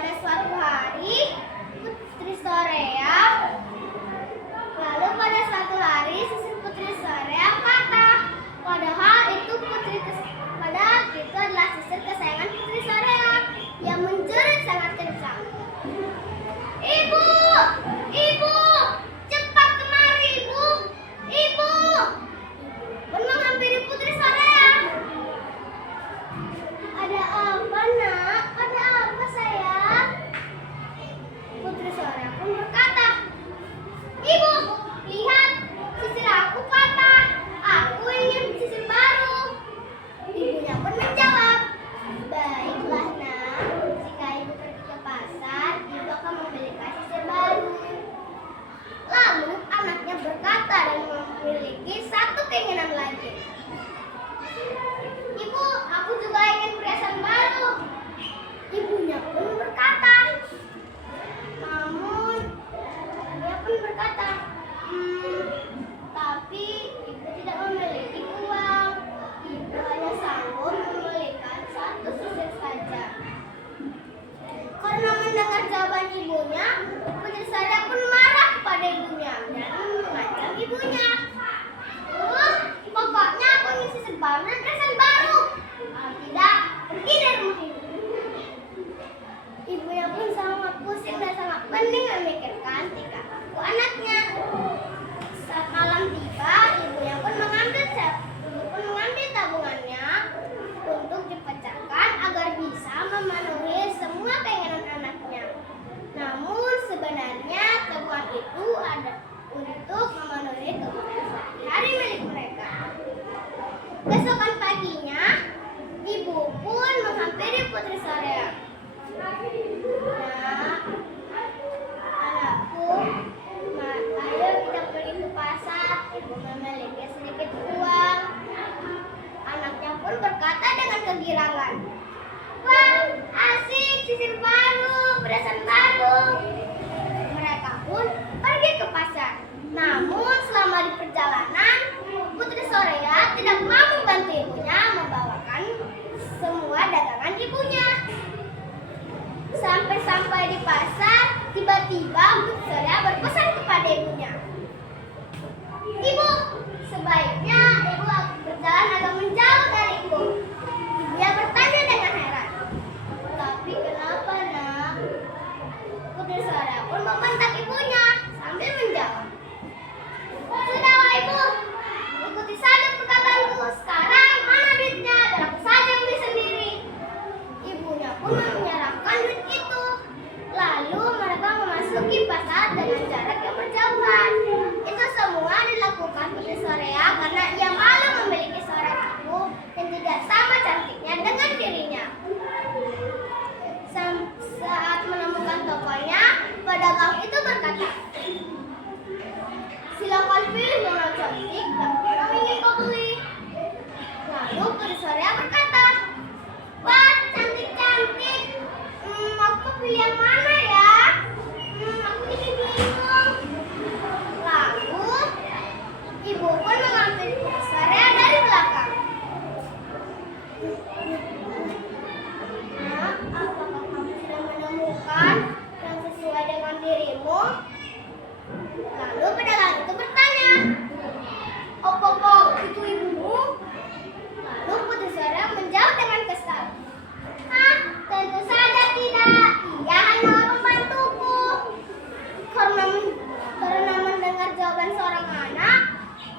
pada suatu hari Putri Sorea, lalu pada suatu hari sisir Putri Sorea patah. Padahal itu adalah sisir kesayangan Putri Sorea yang menjerit sangat kencang. Ibu, ibu, cepat kemari ibu, ibu. Pun menghampiri Putri Sorea. Ada apa nak? Ada apa sayang? Putri Sorea pun berkata, ibu, lihat sisir aku patah. Aku ingin sisir baru. Ibunya pun menjawab, baiklah nak, jika ibu pergi ke pasar, ibu akan membelikan sisir baru. Lalu anaknya berkata dan memiliki satu keinginan lagi. Ibu, aku juga ingin perhiasan baru. Ibunya pun berkata. Namun dia pun berkata, tapi ibu tidak memiliki uang. Ibu hanya sanggup membelikan satu sisir saja. Karena mendengar jawaban ibunya, Putri Sorea pun marah kepada ibunya dan mengancam ibunya. Pokoknya aku ingin sisir baru dan perhiasan baru. Kalau tidak, pergi dari rumah ibu. Ibunya pun sangat pusing dan sangat pening memikirkan tingkah laku anaknya. Saat malam tiba, ibunya pun mengambil tabungannya untuk dipecahkan agar bisa memenuhi semua keinginan anaknya. Namun sebenarnya tabungan itu ada untuk memenuhi kebutuhan sehari-hari milik mereka. Keesokan paginya, ibu pun menghampiri Putri Sorea. Nah, anakku, ayo kita pergi ke pasar. Ibu memiliki sedikit uang. Anaknya pun berkata dengan kegirangan, wah, asik, sisir baru, perhiasan baru. Mereka pun pergi ke pasar. Namun selama di perjalanan, Putri Sorea tidak mau membantu ibunya membawakan semua dagangan ibunya. Sampai di pasar, tiba-tiba Putri Sorea berpesan kepada ibunya, ibu, sebaiknya ibu berjalan agak menjauh dariku. Ibunya bertanya dengan heran, tapi kenapa nak? Putri Sorea pun membentak ibunya sambil menjawab, sudahlah ibu, ikuti saja perkataanku. Sekarang mana duitnya? Biar aku saja yang beli sendiri. Ibunya pun menyerahkan duit itu. Lalu mereka memasuki pasar dengan jarak yang berjauhan. Itu semua dilakukan Putri Sorea karena ia malu memiliki seorang ibu yang tidak sama cantiknya dengan dirinya. Saat menemukan tokonya, pedagang itu berkata, silakan pilih nona cantik dan mana ingin kau beli. Lalu Putri Sorea berkata, wah, cantik-cantik. Aku pilih yang mana ya? Aku jadi bingung. Lalu ibu pun mengambil Putri Sorea dari belakang. Nah, apakah kamu sudah menemukan yang sesuai dengan dirimu? Lalu pedagang itu bertanya, apakah itu ibumu? Lalu Putri Sorea menjawab dengan kesal, tentu saja tidak. Ia hanyalah pembantuku. Karena mendengar jawaban seorang anak,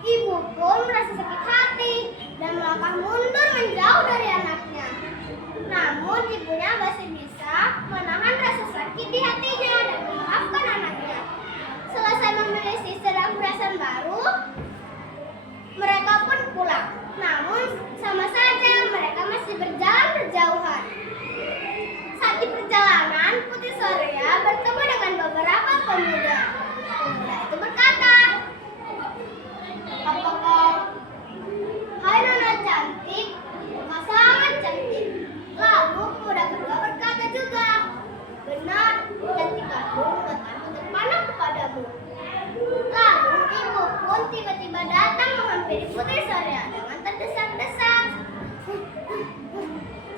ibu pun merasa sakit hati dan melangkah mundur menjauh dari anaknya. Namun ibunya masih bisa menahan rasa sakit di hatinya dan memaafkan anaknya. Selesai membeli sisir dan perhiasan baru, mereka pun pulang. Namun sama saja mereka masih berjalan berjauhan. Saat di perjalanan, Putri Sorea bertemu dengan beberapa pemuda. Pemuda itu berkata, apakah hai nona cantik? Kau sangat cantik. Lalu pemuda kedua berkata juga, benar, kecantikanmu membuatkan terpana kepadamu. Lalu ibu pun tiba-tiba datang menghampiri Putri Sorea dengan terdesak-desak.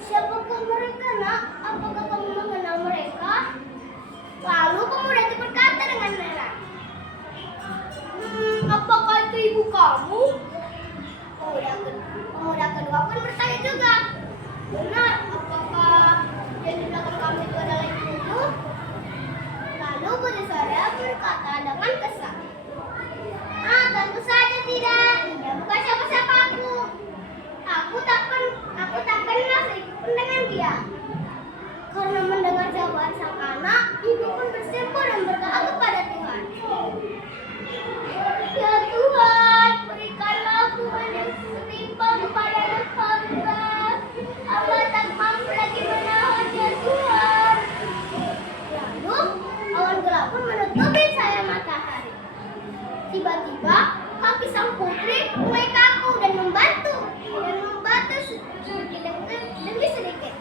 Siapakah mereka nak? Apakah kamu mengenal mereka? Dewa pun bertanya juga, benar, apakah yang di belakang kami itu adalah ibumu? Lalu Putri Soraya berkata dengan kesal, ah, tentu saja tidak. Dia bukan siapa-siapa aku. Aku tak kenal sedikit pun dengan dia. Karena mendengar jawaban sang anak, ibu pun bersyukur dan berdoa kepada Tuhan. Ya Tuhan, berikanlah Tuhan yang setimpal kepada anak hamba. Hamba tak mampu lagi menahan ya Tuhan. Lalu awan gelap pun menutupi cahaya matahari. Tiba-tiba kaki sang putri mulai kaku dan membatu sedikit demi sedikit.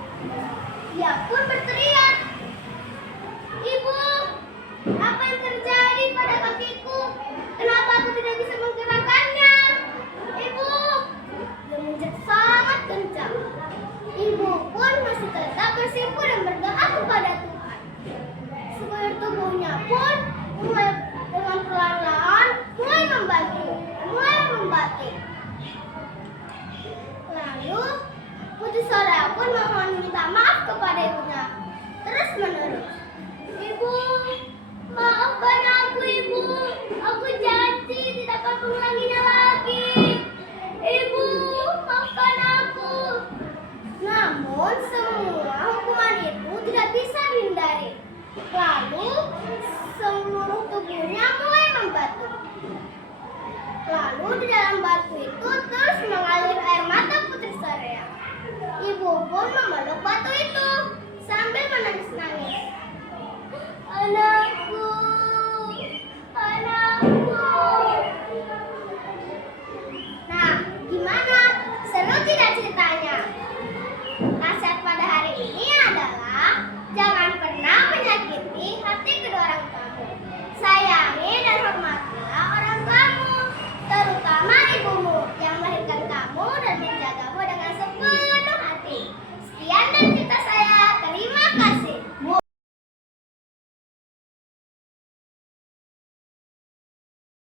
Dia pun berteriak, Ibu, apa yang terjadi pada kakiku? Kenapa aku tidak bisa menggerakkannya? Ibu, dia menjerit sangat kencang. Ibu pun masih tetap bersimpuh dan berdoa kepada Tuhan. Seluruh tubuhnya pun mulai dengan perlahan-lahan mulai membatik. Lalu Putri Soraya pun mohon minta maaf kepada ibunya terus menerus. Ibu, maafkan aku ibu. Aku janji tidak akan mengulanginya lagi. Ibu, maafkan aku. Namun semua hukuman itu tidak bisa dihindari. Lalu seluruh tubuhnya mulai membatu. Lalu di dalam batu itu terus mengalir air mata Putri Soraya. Ibu pun